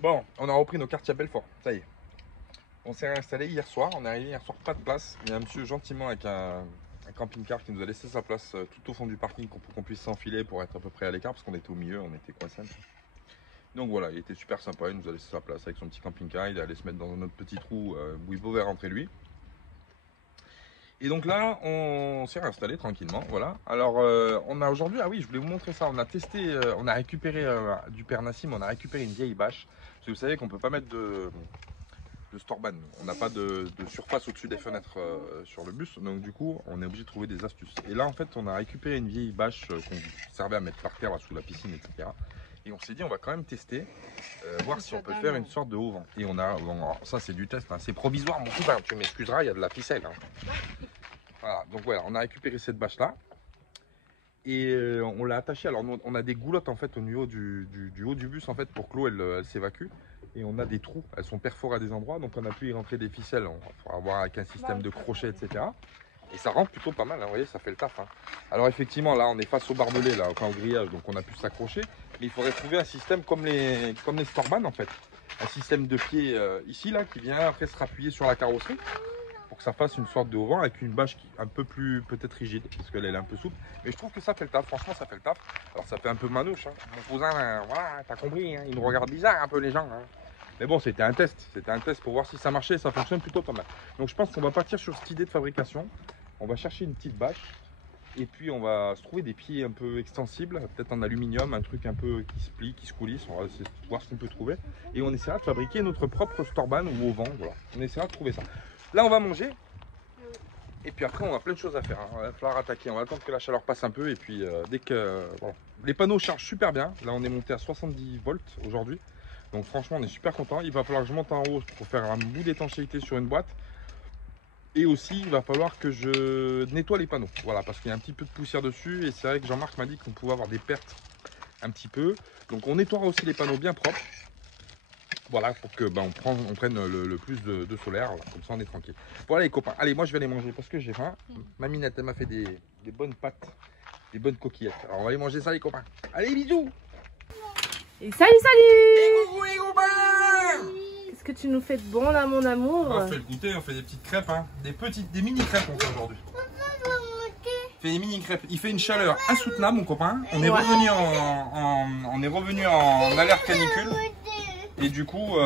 Bon, on a repris nos quartiers à Belfort, ça y est. On s'est réinstallé hier soir, on est arrivé hier soir, pas de place. Il y a un monsieur gentiment avec un camping-car qui nous a laissé sa place tout au fond du parking pour qu'on puisse s'enfiler pour être à peu près à l'écart parce qu'on était au milieu, on était coincés. Donc voilà, il était super sympa, il nous a laissé sa place avec son petit camping-car, il est allé se mettre dans notre petit trou où il pouvait rentrer lui. Et donc là, on s'est réinstallé tranquillement, voilà. Alors, on a aujourd'hui, ah oui, je voulais vous montrer ça, on a testé, on a récupéré du Père Nassim, on a récupéré une vieille bâche. Parce que vous savez qu'on ne peut pas mettre de Storban, on n'a pas de surface au-dessus des fenêtres sur le bus, donc du coup, on est obligé de trouver des astuces. Et là, en fait, on a récupéré une vieille bâche qu'on servait à mettre par terre, là, sous la piscine, etc. Et on s'est dit, on va quand même tester, voir si on peut faire une sorte de haut-vent. Et on a, bon, alors, ça c'est du test, hein, c'est provisoire mon copain, tu m'excuseras, il y a de la ficelle. Hein. Voilà, donc voilà, on a récupéré cette bâche là et on l'a attachée. Alors on a des goulottes en fait au niveau du haut du bus en fait pour que l'eau elle s'évacue. Et on a des trous, elles sont perforées à des endroits, donc on a pu y rentrer des ficelles, on va avoir avec un système de crochet, etc. Et ça rentre plutôt pas mal, hein, vous voyez, ça fait le taf. Hein. Alors effectivement, là, on est face au barbelé, là, enfin au grillage, donc on a pu s'accrocher. Mais il faudrait trouver un système comme les Storban, en fait. Un système de pied ici, là, qui vient après se rappuyer sur la carrosserie pour que ça fasse une sorte de haut-vent avec une bâche qui est un peu plus peut-être rigide, parce qu'elle est un peu souple. Mais je trouve que ça fait le taf, franchement, ça fait le taf. Alors ça fait un peu manouche, hein. Mon cousin, voilà, t'as compris, hein, il nous regarde bizarre un peu les gens. Hein. Mais bon, c'était un test pour voir si ça marchait, ça fonctionne plutôt pas mal. Donc je pense qu'on va partir sur cette idée de fabrication. On va chercher une petite bâche et puis on va se trouver des pieds un peu extensibles, peut-être en aluminium, un truc un peu qui se plie, qui se coulisse. On va essayer de voir ce qu'on peut trouver. Et on essaiera de fabriquer notre propre Storban ou au vent, voilà. On essaiera de trouver ça. Là, on va manger. Et puis après, on a plein de choses à faire. Hein. Il va falloir attaquer. On va attendre que la chaleur passe un peu. Et puis, dès que. Bon. Les panneaux chargent super bien. Là, on est monté à 70 volts aujourd'hui. Donc, franchement, on est super content. Il va falloir que je monte en haut pour faire un bout d'étanchéité sur une boîte. Et aussi, il va falloir que je nettoie les panneaux. Voilà, parce qu'il y a un petit peu de poussière dessus. Et c'est vrai que Jean-Marc m'a dit qu'on pouvait avoir des pertes un petit peu. Donc, on nettoiera aussi les panneaux bien propres. Voilà, pour que on prenne le plus de solaire, voilà, comme ça on est tranquille. Voilà les copains, allez moi je vais aller manger parce que j'ai faim. Maminette elle m'a fait des bonnes pâtes, des bonnes coquillettes. Alors on va aller manger ça les copains. Allez bisous. Et salut Et coucou les copains. Qu'est-ce que tu nous fais de bon là mon amour? On fait le goûter, on fait des petites crêpes, hein. Des mini crêpes on fait aujourd'hui. On fait des mini crêpes, il fait une chaleur insoutenable mon copain. On est revenu en alerte canicule. Et du coup,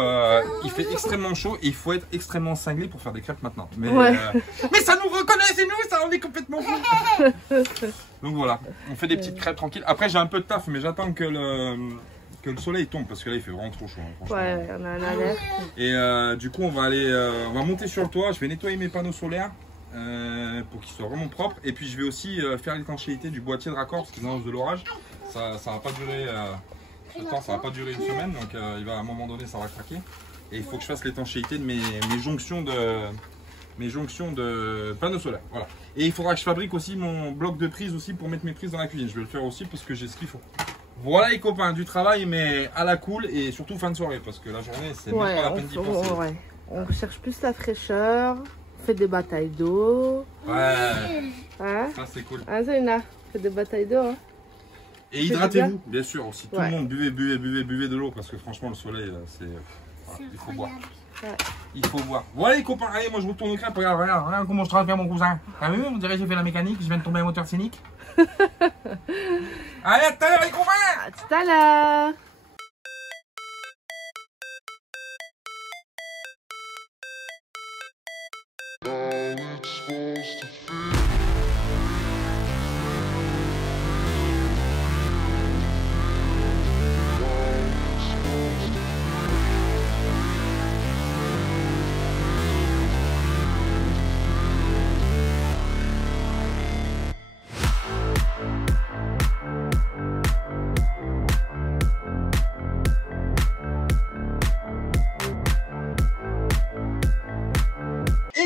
il fait extrêmement chaud et il faut être extrêmement cinglé pour faire des crêpes maintenant. Mais, mais ça nous reconnaît, c'est nous, ça, on est complètement fous. Donc voilà, on fait des petites crêpes tranquilles. Après, j'ai un peu de taf, mais j'attends que le soleil tombe parce que là, il fait vraiment trop chaud. Hein, ouais, on a un alerte. Et du coup, on va monter sur le toit. Je vais nettoyer mes panneaux solaires pour qu'ils soient vraiment propres. Et puis, je vais aussi faire l'étanchéité du boîtier de raccord parce qu'ils annoncent de l'orage. Ça va pas durer. Le temps, ça va pas durer une semaine, donc il va à un moment donné ça va craquer. Et il faut que je fasse l'étanchéité de mes jonctions de panneaux solaires. Voilà. Et il faudra que je fabrique aussi mon bloc de prise aussi pour mettre mes prises dans la cuisine. Je vais le faire aussi parce que j'ai ce qu'il faut. Voilà les copains, du travail mais à la cool et surtout fin de soirée parce que la journée c'est même pas la peine d'y penser. Ouais. On cherche plus la fraîcheur, on fait des batailles d'eau. Ouais. Hein? Ça c'est cool. Ah Zéna, on fait des batailles d'eau. Hein? Et hydratez-vous, bien sûr, aussi. Tout le monde, buvez de l'eau parce que franchement, le soleil, il faut boire. Ouais. Il faut boire. Voilà les copains, allez, moi je retourne au crêpes. Regarde comment je travaille mon cousin. T'as vu, on dirait que j'ai fait la mécanique, je viens de tomber un moteur scénique. Allez, à tout à l'heure les copains. À tout à l'heure.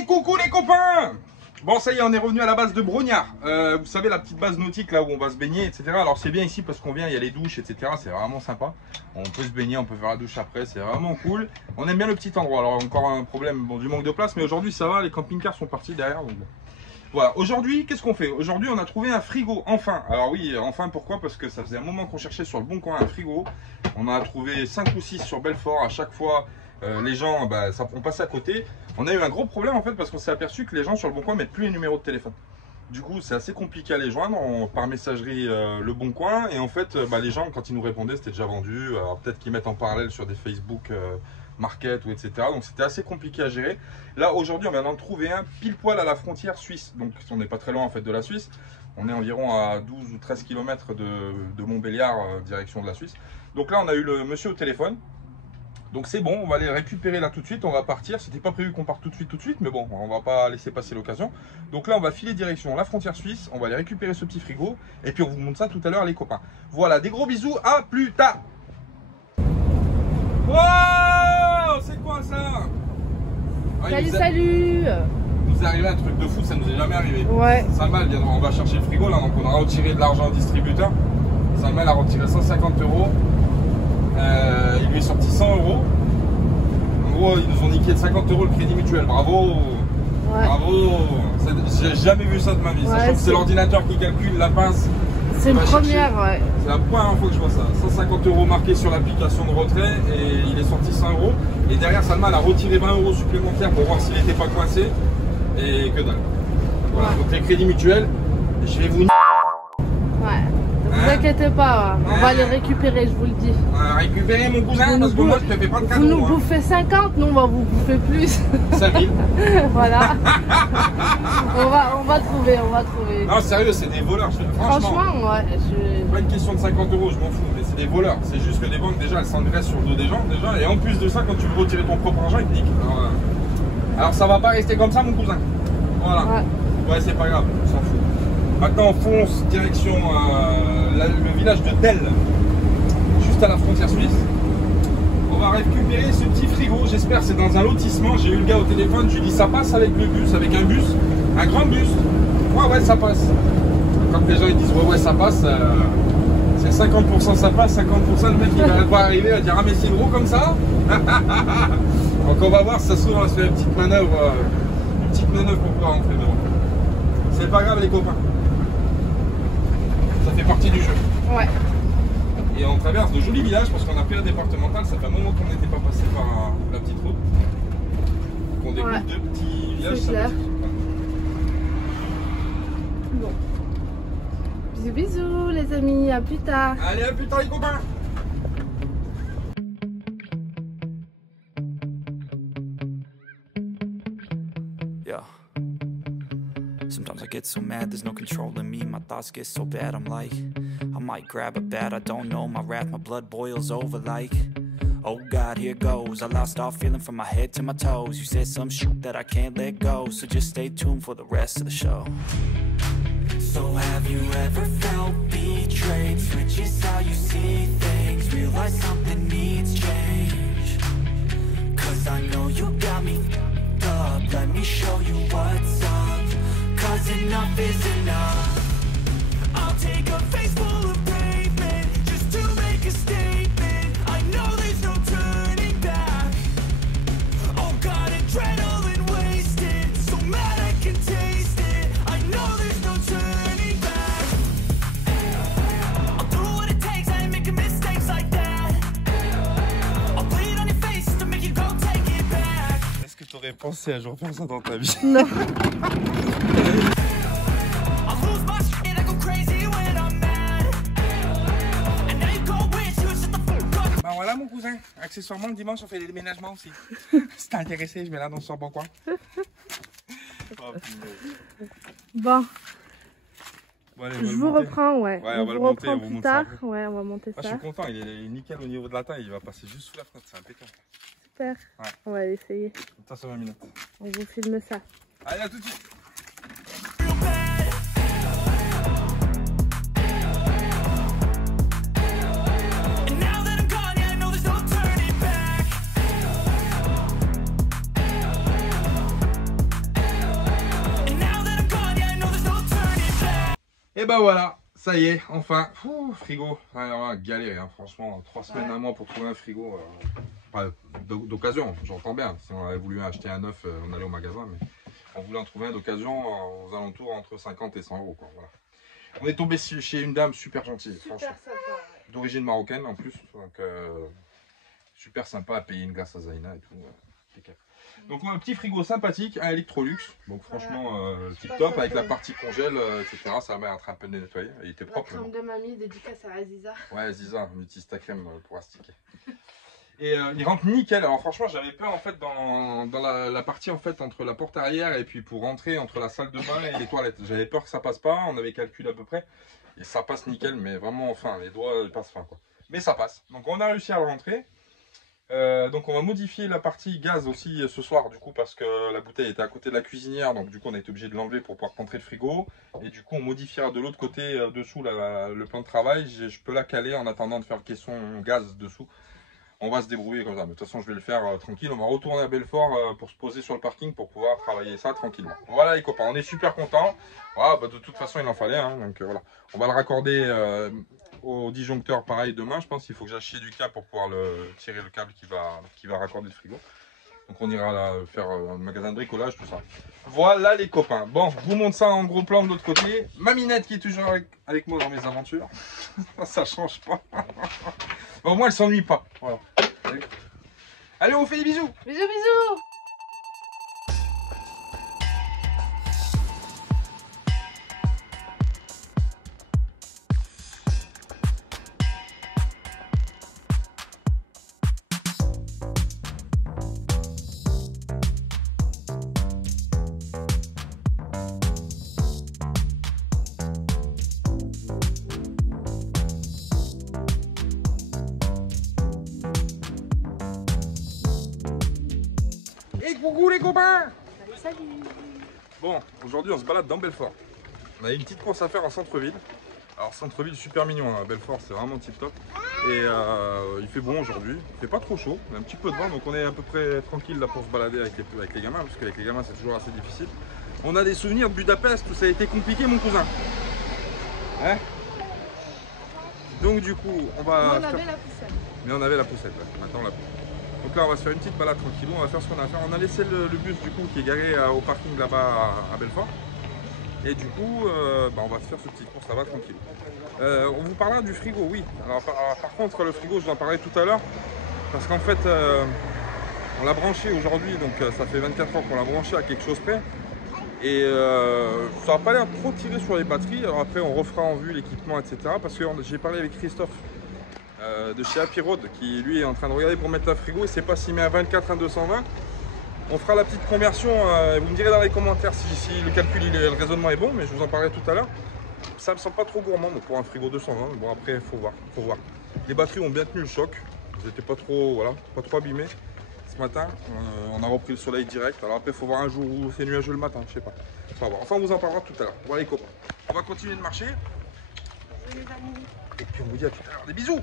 Coucou les copains. Bon ça y est, on est revenu à la base de Brognard. Vous savez la petite base nautique là où on va se baigner, etc. Alors c'est bien ici parce qu'on vient, il y a les douches, etc. C'est vraiment sympa. On peut se baigner, on peut faire la douche après, c'est vraiment cool. On aime bien le petit endroit. Alors encore un problème, bon, du manque de place, mais aujourd'hui ça va, les camping-cars sont partis derrière. Donc bon. Voilà, aujourd'hui, qu'est-ce qu'on fait? Aujourd'hui, on a trouvé un frigo, enfin. Alors oui, enfin, pourquoi? Parce que ça faisait un moment qu'on cherchait sur le bon coin un frigo. On en a trouvé 5 ou 6 sur Belfort. À chaque fois, les gens, on passait à côté. On a eu un gros problème en fait parce qu'on s'est aperçu que les gens sur le bon coin mettent plus les numéros de téléphone. Du coup, c'est assez compliqué à les joindre par messagerie Le Bon Coin. Et en fait, les gens, quand ils nous répondaient, c'était déjà vendu. Alors peut-être qu'ils mettent en parallèle sur des Facebook Market ou etc. Donc c'était assez compliqué à gérer. Là, aujourd'hui, on vient d'en trouver un pile poil à la frontière suisse. Donc on n'est pas très loin en fait de la Suisse. On est environ à 12 ou 13 km de Montbéliard, direction de la Suisse. Donc là, on a eu le monsieur au téléphone. Donc c'est bon, on va les récupérer là tout de suite, on va partir. C'était pas prévu qu'on parte tout de suite, mais bon, on va pas laisser passer l'occasion. Donc là, on va filer direction la frontière suisse, on va aller récupérer ce petit frigo, et puis on vous montre ça tout à l'heure, les copains. Voilà, des gros bisous, à plus tard. Wow, c'est quoi ça? Salut, salut. Il nous est arrivé un truc de fou, ça nous est jamais arrivé. Ouais. Salma, on va chercher le frigo là, donc on a retiré de l'argent au distributeur. Salma, elle a retiré 150 €. Il lui est sorti 100 €. En gros, ils nous ont niqué de 50 € le crédit mutuel. Bravo! Ouais. Bravo! J'ai jamais vu ça de ma vie. Ouais, sachant que c'est l'ordinateur qui calcule la pince. C'est une première, ouais. C'est la première fois que je vois ça. 150 € marqués sur l'application de retrait et il est sorti 100 €. Et derrière, Salma, elle a retiré 20 € supplémentaires pour voir s'il n'était pas coincé. Et que dalle. Voilà, donc les crédits mutuels, je vais vous. Ne vous inquiétez pas, on va les récupérer, je vous le dis. Récupérer mon cousin, parce que moi je ne fais pas de cadeau. Vous nous bouffez 50, nous on va vous bouffer plus. 5000. Voilà. on va trouver. Non, sérieux, c'est des voleurs. Franchement, ouais. Pas une question de 50 €, je m'en fous, mais c'est des voleurs. C'est juste que les banques, déjà, elles s'engraissent sur le dos des gens, déjà. Et en plus de ça, quand tu veux retirer ton propre argent, ils te niquent. Alors ça va pas rester comme ça, mon cousin. Voilà. Ouais, c'est pas grave, on s'en fout. Maintenant, on fonce direction le village de Tell, juste à la frontière suisse. On va récupérer ce petit frigo. J'espère que c'est dans un lotissement. J'ai eu le gars au téléphone. Je lui ai dit ça passe avec le bus, avec un bus, un grand bus. Ouais, ça passe. Quand les gens ils disent ouais, ça passe, c'est 50% ça passe, 50% le mec il va pas arriver à dire ah mais c'est gros comme ça. Donc on va voir si ça se trouve on va se faire une petite manœuvre pour pouvoir rentrer devant. C'est pas grave les copains. Ça fait partie du jeu. Ouais. Et on traverse de jolis villages parce qu'on a pris la départementale. Ça fait un moment qu'on n'était pas passé par la petite route. Donc on découvre deux petits villages. C'est clair. Bon. Bisous les amis, à plus tard. Allez, à plus tard les copains. Sometimes I get so mad, there's no controlling me. My thoughts get so bad, I'm like, I might grab a bat, I don't know. My wrath, my blood boils over like, oh God, here goes. I lost all feeling from my head to my toes. You said some shit that I can't let go, so just stay tuned for the rest of the show. So have you ever felt betrayed? Switches how you see things, realize something needs change. Cause I know you got me up, let me show you what's up. Cause enough is enough. I'll take a face full of pavement just to make a statement. I know there's no turning back. Oh God, adrenaline wasted, so mad I can taste it. I know there's no turning back. I'll do what it takes, I ain't making mistakes like that. I'll bleed on your face to make you go take it back. Est-ce que tu aurais pensé à jour faire ça dans ta vie? Non. Voilà mon cousin, accessoirement le dimanche on fait des déménagements aussi. Si t'es intéressé, je mets l'annonce sur Bon Coin. Bon. Allez, je vous reprends, ouais. On va le monter, on plus tard. Ouais, on va monter ça. Je suis content, il est nickel au niveau de la taille, il va passer juste sous la fenêtre, c'est impeccable. Super, on va essayer. Attention 20 minutes. On vous filme ça. Allez, à tout de suite. Et ben voilà, ça y est, enfin, frigo. Alors là, galère, hein, franchement, 3 semaines, un mois pour trouver un frigo. Pas d'occasion, j'entends bien. Si on avait voulu acheter un neuf, on allait au magasin. Mais on voulait en trouver un d'occasion aux alentours entre 50 et 100 euros. Quoi, voilà. On est tombé chez une dame super gentille, Super sympa. Ouais. d'origine marocaine en plus. Donc, super sympa à payer une glace à Zaina et tout. Donc un petit frigo sympathique, un Electrolux, donc franchement tip top avec la partie congèle, etc. Ça va être un peu nettoyé, il était propre. La crème de mamie, dédicace à Aziza. Ouais, Aziza, on utilise ta crème pour astiquer. Et il rentre nickel. Alors franchement, j'avais peur en fait dans la partie en fait entre la porte arrière et puis pour rentrer entre la salle de bain et les toilettes. J'avais peur que ça passe pas. On avait calculé à peu près et ça passe nickel, mais vraiment enfin les doigts ils passent fin quoi. Mais ça passe. Donc on a réussi à le rentrer. Donc on va modifier la partie gaz aussi ce soir du coup parce que la bouteille était à côté de la cuisinière, donc du coup on a été obligé de l'enlever pour pouvoir rentrer le frigo et du coup on modifiera de l'autre côté dessous le plan de travail. Je peux la caler en attendant de faire le caisson gaz dessous. On va se débrouiller comme ça, mais de toute façon je vais le faire tranquille. On va retourner à Belfort pour se poser sur le parking pour pouvoir travailler ça tranquillement. Voilà les copains, on est super contents. Voilà, bah, de toute façon il en fallait, hein, donc voilà. On va le raccorder au disjoncteur pareil demain. Je pense qu'il faut que j'achète du câble pour pouvoir tirer le câble qui va raccorder le frigo. Donc on ira là faire un magasin de bricolage, tout ça. Voilà les copains. Bon, je vous montre ça en gros plan de l'autre côté. Maminette qui est toujours avec moi dans mes aventures. Ça change pas. Bon, au moins elle s'ennuie pas. Voilà. Allez, on vous fait des bisous. Bisous, bisous. Et coucou les copains. Salut. Bon, aujourd'hui on se balade dans Belfort. On a une petite course à faire en centre-ville. Alors centre-ville super mignon, hein. Belfort c'est vraiment tip top. Et il fait bon aujourd'hui, il fait pas trop chaud, il y a un petit peu de vent, donc on est à peu près tranquille là pour se balader avec les gamins, parce qu'avec les gamins c'est toujours assez difficile. On a des souvenirs de Budapest où ça a été compliqué mon cousin. Hein? Donc du coup on va... On avait la poussette. Mais on avait la poussette, ouais. Maintenant on l'a plus. Donc là on va se faire une petite balade tranquille, on va faire ce qu'on a à faire. On a laissé le bus du coup qui est garé au parking là-bas à Belfort. Et du coup on va se faire ce petit course là-bas tranquille. On vous parlera du frigo, oui. Alors par contre le frigo je vous en parlerai tout à l'heure. Parce qu'en fait on l'a branché aujourd'hui, donc ça fait 24 heures qu'on l'a branché à quelque chose près. Et ça n'a pas l'air trop tiré sur les batteries. Alors après on refera en vue l'équipement, etc. Parce que j'ai parlé avec Christophe de chez Happy Road qui lui est en train de regarder pour mettre un frigo. Il ne sait pas s'il met un 24, un 220. On fera la petite conversion. Vous me direz dans les commentaires si le calcul, le raisonnement est bon, mais je vous en parlerai tout à l'heure. Ça me semble pas trop gourmand pour un frigo 220. Mais bon après il faut voir. Les batteries ont bien tenu le choc. Elles n'étaient pas trop abîmées. Ce matin, on a repris le soleil direct. Alors après il faut voir un jour où c'est nuageux le matin, je sais pas. Enfin on vous en parlera tout à l'heure. Voilà les copains. On va continuer de marcher. Les amis. Et puis on vous dit à tout à l'heure. Des bisous.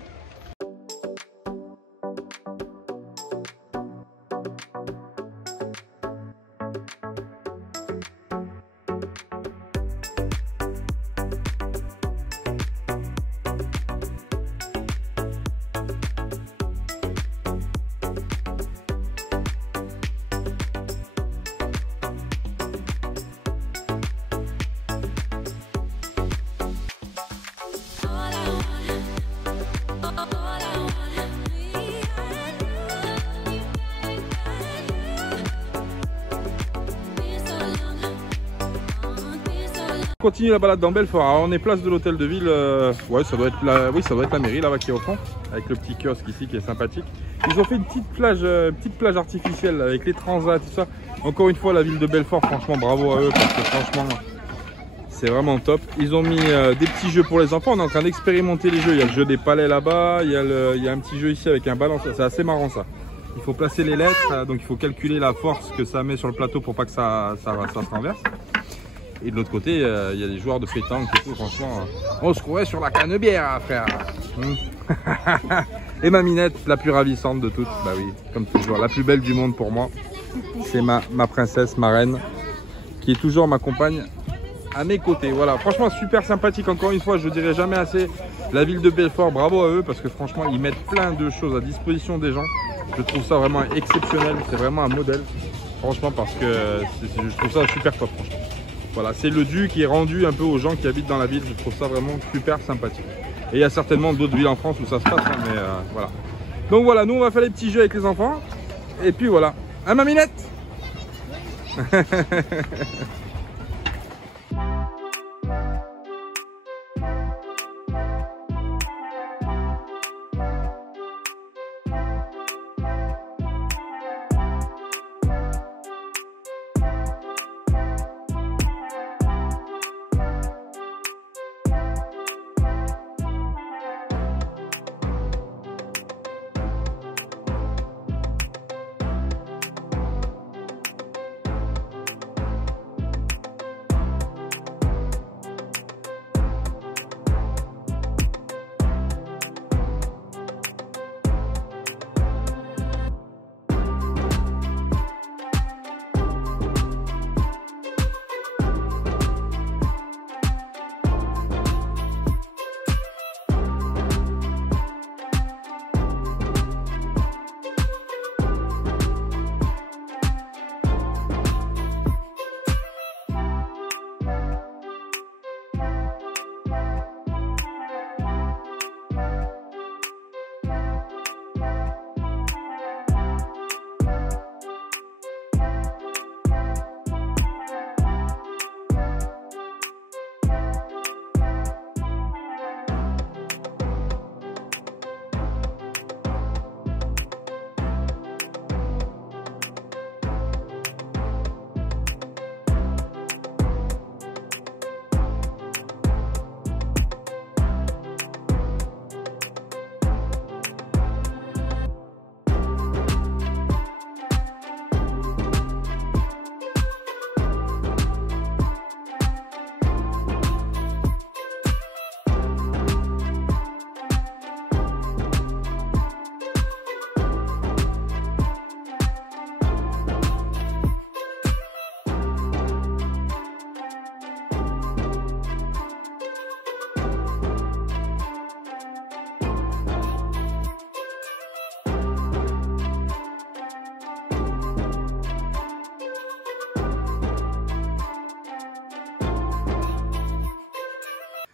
On continue la balade dans Belfort. Alors on est place de l'hôtel de ville. Ouais, ça doit être la mairie là-bas qui est au fond, avec le petit kiosque ici qui est sympathique. Ils ont fait une petite plage artificielle avec les transats, tout ça. Encore une fois, la ville de Belfort, franchement, bravo à eux parce que franchement, c'est vraiment top. Ils ont mis des petits jeux pour les enfants. On est en train d'expérimenter les jeux. Il y a le jeu des palais là-bas. Il y a un petit jeu ici avec un ballon. C'est assez marrant ça. Il faut placer les lettres, donc il faut calculer la force que ça met sur le plateau pour pas que ça se renverse. Et de l'autre côté, il y a des joueurs de pétanque et tout, franchement, on se courait sur la canne-bière, frère. Et ma Minette, la plus ravissante de toutes, bah oui, comme toujours, la plus belle du monde pour moi. C'est ma princesse, ma reine, qui est toujours ma compagne à mes côtés. Voilà, franchement, super sympathique, encore une fois, je ne dirai jamais assez. La ville de Belfort, bravo à eux, parce que franchement, ils mettent plein de choses à disposition des gens. Je trouve ça vraiment exceptionnel, c'est vraiment un modèle. Franchement, parce que je trouve ça super top, franchement. Voilà, c'est le dû qui est rendu un peu aux gens qui habitent dans la ville. Je trouve ça vraiment super sympathique. Et il y a certainement d'autres villes en France où ça se passe, hein, mais voilà. Donc voilà, nous on va faire les petits jeux avec les enfants. Et puis voilà. Hein, maminette?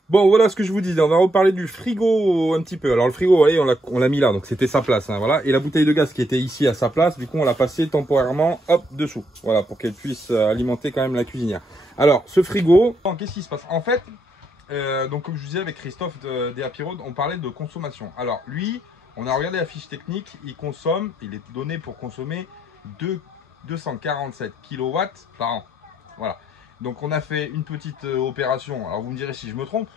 Bon, voilà ce que je vous disais. On va reparler du frigo un petit peu. Alors, le frigo, allez, on l'a mis là. Donc, c'était sa place. Hein, voilà. Et la bouteille de gaz qui était ici à sa place, du coup, on l'a passée temporairement, hop, dessous. Voilà, pour qu'elle puisse alimenter quand même la cuisinière. Alors, ce frigo, qu'est-ce qui se passe? En fait, donc, comme je vous disais avec Christophe des Happy Road, on parlait de consommation. Alors, lui, on a regardé la fiche technique. Il est donné pour consommer 247 kW par an. Voilà. Donc, on a fait une petite opération. Alors, vous me direz si je me trompe.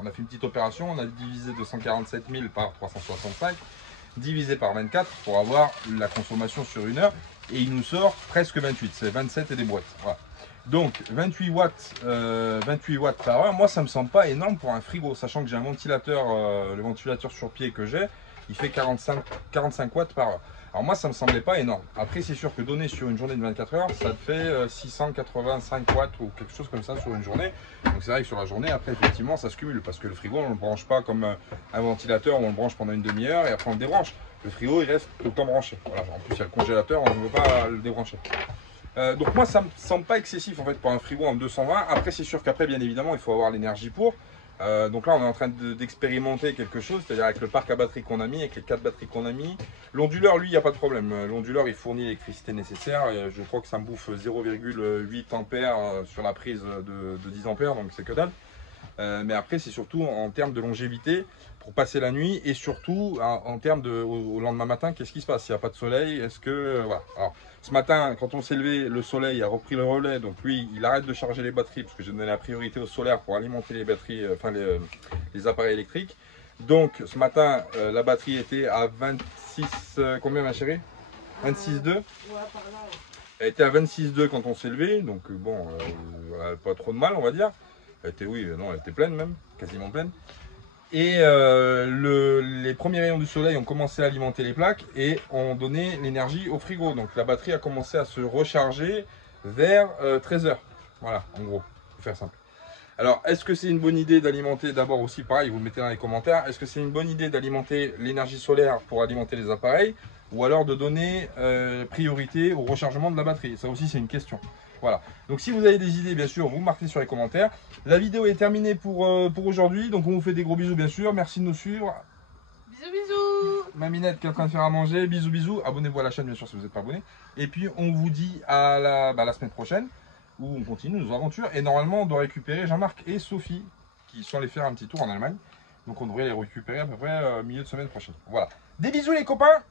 On a fait une petite opération, on a divisé 247 000 par 365, divisé par 24 pour avoir la consommation sur une heure. Et il nous sort presque 28, c'est 27 et des boîtes. Voilà. Donc 28 watts par heure, moi ça me semble pas énorme pour un frigo, sachant que j'ai un ventilateur, le ventilateur sur pied que j'ai, il fait 45 watts par heure. Alors moi ça me semblait pas énorme. Après c'est sûr que donné sur une journée de 24 heures, ça te fait 685 watts ou quelque chose comme ça sur une journée. Donc c'est vrai que sur la journée, après effectivement ça se cumule parce que le frigo on ne le branche pas comme un ventilateur où on le branche pendant une demi-heure et après on le débranche. Le frigo il reste tout le temps branché. Voilà. En plus il y a le congélateur, on ne veut pas le débrancher. Donc moi ça me semble pas excessif en fait pour un frigo en 220. Après c'est sûr qu'après bien évidemment il faut avoir l'énergie pour. Donc là on est en train d'expérimenter quelque chose, c'est-à-dire avec le parc à batterie qu'on a mis, avec les 4 batteries qu'on a mis. L'onduleur lui il n'y a pas de problème, l'onduleur il fournit l'électricité nécessaire, et je crois que ça me bouffe 0,8 ampères sur la prise de 10 ampères, donc c'est que dalle. Mais après c'est surtout en termes de longévité pour passer la nuit, et surtout en termes de au lendemain matin, qu'est-ce qui se passe? S'il n'y a pas de soleil, est-ce que voilà. Alors ce matin quand on s'est levé, le soleil a repris le relais, donc lui il arrête de charger les batteries parce que j'ai donné la priorité au solaire pour alimenter les batteries, enfin les appareils électriques. Donc ce matin la batterie était à 26, combien ma chérie? 26,2. Ouais, par là. Elle était à 26,2 quand on s'est levé, donc bon, pas trop de mal on va dire. Elle était, oui, non, elle était pleine même, quasiment pleine. Et les premiers rayons du soleil ont commencé à alimenter les plaques et ont donné l'énergie au frigo. Donc la batterie a commencé à se recharger vers 13 h. Voilà, en gros, pour faire simple. Alors, est-ce que c'est une bonne idée d'alimenter, d'abord aussi, pareil, vous le mettez dans les commentaires, est-ce que c'est une bonne idée d'alimenter l'énergie solaire pour alimenter les appareils? ou alors de donner priorité au rechargement de la batterie. Ça aussi, c'est une question. Voilà. Donc, si vous avez des idées, bien sûr, vous marquez sur les commentaires. La vidéo est terminée pour aujourd'hui. Donc, on vous fait des gros bisous, bien sûr. Merci de nous suivre. Bisous, bisous. Maminette qui est en train de faire à manger. Bisous, bisous. Abonnez-vous à la chaîne, bien sûr, si vous n'êtes pas abonné. Et puis, on vous dit à la semaine prochaine, où on continue nos aventures. Et normalement, on doit récupérer Jean-Marc et Sophie, qui sont allés faire un petit tour en Allemagne. Donc, on devrait les récupérer à peu près milieu de semaine prochaine. Voilà. Des bisous, les copains.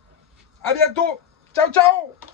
À bientôt. Ciao, ciao.